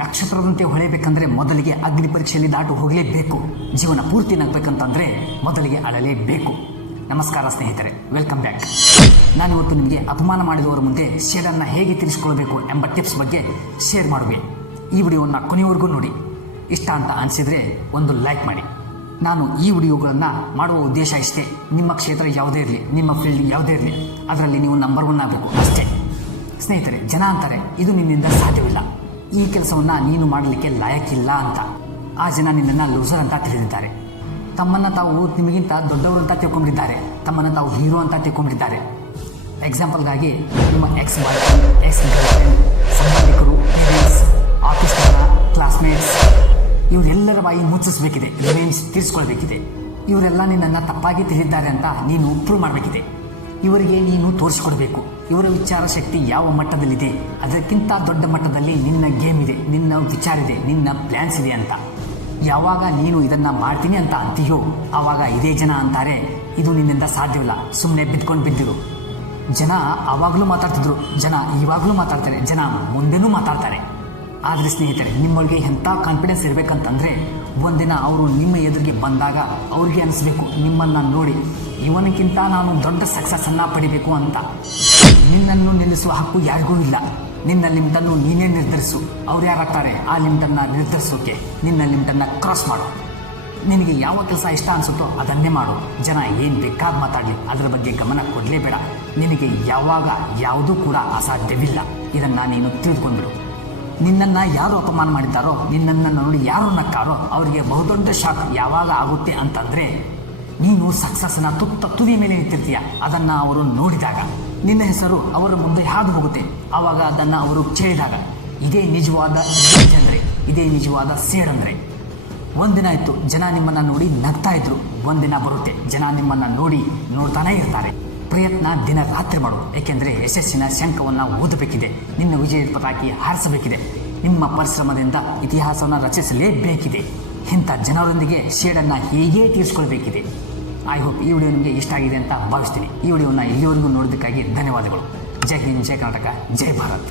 ನಕ್ಷತ್ರದಂತೆ ಹೊಳೆಯಬೇಕಂದ್ರೆ ಮೊದಲಿಗೆ ಅಗ್ನಿ ಪರೀಕ್ಷೆಯಲ್ಲಿ ದಾಟು ಹೋಗಲೇಬೇಕು. ಜೀವನ ಪೂರ್ತಿ ನಗಬೇಕಂತಂದರೆ ಮೊದಲಿಗೆ ಅಳಲೇಬೇಕು. ನಮಸ್ಕಾರ ಸ್ನೇಹಿತರೆ, ವೆಲ್ಕಮ್ ಬ್ಯಾಕ್. ನಾನಿವತ್ತು ನಿಮಗೆ ಅಪಮಾನ ಮಾಡಿದವರ ಮುಂದೆ ಶೇಡನ್ನು ಹೇಗೆ ತೀರಿಸಿಕೊಳ್ಳಬೇಕು ಎಂಬ ಟಿಪ್ಸ್ ಬಗ್ಗೆ ಶೇರ್ ಮಾಡುವೆ. ಈ ವಿಡಿಯೋವನ್ನು ಕೊನೆಯವರೆಗೂ ನೋಡಿ. ಇಷ್ಟ ಅಂತ ಅನಿಸಿದರೆ ಒಂದು ಲೈಕ್ ಮಾಡಿ. ನಾನು ಈ ವಿಡಿಯೋಗಳನ್ನು ಮಾಡುವ ಉದ್ದೇಶ ಇಷ್ಟೇ. ನಿಮ್ಮ ಕ್ಷೇತ್ರ ಯಾವುದೇ ಇರಲಿ, ನಿಮ್ಮ ಫೀಲ್ಡ್ ಯಾವುದೇ ಇರಲಿ, ಅದರಲ್ಲಿ ನೀವು ನಂಬರ್ 1 ಆಗಬೇಕು ಅಷ್ಟೇ. ಸ್ನೇಹಿತರೆ, ಜನ ಅಂತಾರೆ ಇದು ನಿನ್ನಿಂದ ಸಾಧ್ಯವಿಲ್ಲ, ಈ ಕೆಲಸವನ್ನು ನೀನು ಮಾಡಲಿಕ್ಕೆ ಲಾಯಕ್ಕಿಲ್ಲ ಅಂತ. ಆ ಜನ ನಿನ್ನನ್ನು ಲೂಸರ್ ಅಂತ ತಿಳಿದಿದ್ದಾರೆ. ತಮ್ಮನ್ನು ತಾವು ನಿಮಗಿಂತ ದೊಡ್ಡವರು ಅಂತ ತಿಳ್ಕೊಂಡಿದ್ದಾರೆ. ತಮ್ಮನ್ನು ತಾವು ಹೀರೋ ಅಂತ ತಿಳ್ಕೊಂಡಿದ್ದಾರೆ. ಎಕ್ಸಾಂಪಲ್ಗಾಗಿ ನಿಮ್ಮ X boy friend, X girl friend, ಸಂಬಂಧಿಕರು, ಪೇರೆಂಟ್ಸ್, ಆಫೀಸ್ನ ಕ್ಲಾಸ್ಮೇಟ್ಸ್, ಇವರೆಲ್ಲರ ಬಾಯಿ ಮುಚ್ಚಿಸಬೇಕಿದೆ. ರಿವೆಂಜ್ ತೀರಿಸ್ಕೊಳ್ಬೇಕಿದೆ. ಇವರೆಲ್ಲ ನಿನ್ನನ್ನು ತಪ್ಪಾಗಿ ತಿಳಿದಿದ್ದಾರೆ ಅಂತ ನೀನು ಪ್ರೂವ್ ಮಾಡಬೇಕಿದೆ. ಇವರಿಗೆ ನೀನು ತೋರಿಸ್ಕೊಡ್ಬೇಕು ಇವರ ವಿಚಾರ ಶಕ್ತಿ ಯಾವ ಮಟ್ಟದಲ್ಲಿದೆ, ಅದಕ್ಕಿಂತ ದೊಡ್ಡ ಮಟ್ಟದಲ್ಲಿ ನಿನ್ನ ಗೇಮ್ ಇದೆ, ನಿನ್ನ ವಿಚಾರ ಇದೆ, ನಿನ್ನ ಪ್ಲ್ಯಾನ್ಸ್ ಇದೆ ಅಂತ. ಯಾವಾಗ ನೀನು ಇದನ್ನು ಮಾಡ್ತೀನಿ ಅಂತ ಅಂತೀಯೋ ಆವಾಗ ಇದೇ ಜನ ಅಂತಾರೆ ಇದು ನಿನ್ನಿಂದ ಸಾಧ್ಯವಿಲ್ಲ, ಸುಮ್ಮನೆ ಬಿದ್ದಿರು. ಜನ ಆವಾಗಲೂ ಮಾತಾಡ್ತಿದ್ರು, ಜನ ಇವಾಗಲೂ ಮಾತಾಡ್ತಾರೆ, ಜನ ಮುಂದೆನೂ ಮಾತಾಡ್ತಾರೆ. ಆದರೆ ಸ್ನೇಹಿತರೆ, ನಿಮ್ಮೊಳಗೆ ಎಂಥ ಕಾನ್ಫಿಡೆನ್ಸ್ ಇರಬೇಕಂತಂದರೆ ಒಂದಿನ ಅವರು ನಿಮ್ಮ ಎದುರಿಗೆ ಬಂದಾಗ ಅವ್ರಿಗೆ ಅನಿಸ್ಬೇಕು, ನಿಮ್ಮನ್ನು ನೋಡಿ ಇವನಿಗಿಂತ ನಾನು ದೊಡ್ಡ ಸಕ್ಸಸ್ಸನ್ನು ಪಡಿಬೇಕು ಅಂತ. ನಿನ್ನನ್ನು ನಿಲ್ಲಿಸುವ ಹಕ್ಕು ಯಾರಿಗೂ ಇಲ್ಲ. ನಿನ್ನ ಲಿಮಿಟನ್ನು ನೀನೇ ನಿರ್ಧರಿಸು. ಅವ್ರು ಯಾರಾಗ್ತಾರೆ ಆ ಲಿಮಿಟನ್ನು ನಿರ್ಧರಿಸೋಕೆ ನಿನ್ನ ಲಿಮಿಟನ್ನು ಕ್ರಾಸ್ ಮಾಡು. ನಿನಗೆ ಯಾವ ಕೆಲಸ ಇಷ್ಟ ಅನಿಸುತ್ತೋ ಅದನ್ನೇ ಮಾಡು. ಜನ ಏನು ಬೇಕಾದ ಮಾತಾಡಲಿ, ಅದರ ಬಗ್ಗೆ ಗಮನ ಕೊಡಲೇಬೇಡ. ನಿನಗೆ ಯಾವಾಗ ಯಾವುದೂ ಕೂಡ ಅಸಾಧ್ಯವಿಲ್ಲ. ಇದನ್ನು ನೀನು ತಿಳಿದುಕೊಂಡ್ಬಿಡು. ನಿನ್ನನ್ನು ಯಾರು ಅಪಮಾನ ಮಾಡಿದ್ದಾರೋ, ನಿನ್ನನ್ನು ನೋಡಿ ಯಾರು ನಕ್ಕಾರೋ ಅವರಿಗೆ ಬಹುದೊಡ್ಡ ಶಾಕ್ ಯಾವಾಗ ಆಗುತ್ತೆ ಅಂತಂದರೆ ನೀನು ಸಕ್ಸಸ್ನ ತುದಿ ಮೇಲೆ ನಿಂತಿರ್ತೀಯ. ಅದನ್ನು ಅವರು ನೋಡಿದಾಗ ನಿನ್ನ ಹೆಸರು ಅವರ ಮುಂದೆ ಹಾದು ಹೋಗುತ್ತೆ. ಆವಾಗ ಅದನ್ನು ಅವರು ಕೇಳಿದಾಗ ಇದೇ ನಿಜವಾದ ರಿವೆಂಜ್ ಅಂದರೆ, ಇದೇ ನಿಜವಾದ ಸೇಡಂದರೆ. ಒಂದಿನ ಇತ್ತು ಜನ ನಿಮ್ಮನ್ನು ನೋಡಿ ನಗ್ತಾ ಇದ್ರು. ಒಂದಿನ ಬರುತ್ತೆ ಜನ ನಿಮ್ಮನ್ನು ನೋಡಿ ನೋಡ್ತಾನೇ ಇರ್ತಾರೆ. ಪ್ರಯತ್ನ ದಿನ ರಾತ್ರಿ ಮಾಡು, ಏಕೆಂದರೆ ಯಶಸ್ಸಿನ ಶಂಖವನ್ನು ಓದಬೇಕಿದೆ. ನಿನ್ನ ವಿಜಯದ ಪತಾಕಿ ಹಾರಿಸಬೇಕಿದೆ. ನಿಮ್ಮ ಪರಿಶ್ರಮದಿಂದ ಇತಿಹಾಸವನ್ನು ರಚಿಸಲೇಬೇಕಿದೆ. ಇಂಥ ಜನರೊಂದಿಗೆ ಶೇಡನ್ನು ಹೇಗೆ ತೀರಿಸ್ಕೊಳ್ಬೇಕಿದೆ. ಐ ಹೋಪ್ ಈ ವಿಡಿಯೋ ನಿಮಗೆ ಇಷ್ಟ ಆಗಿದೆ ಅಂತ ಭಾವಿಸ್ತೀನಿ. ಈ ವಿಡಿಯೋವನ್ನು ಇಲ್ಲಿವರೆಗೂ ನೋಡೋದಕ್ಕಾಗಿ ಧನ್ಯವಾದಗಳು. ಜೈ ಹಿಂದ್, ಜೈ ಕರ್ನಾಟಕ, ಜೈ ಭಾರತ್.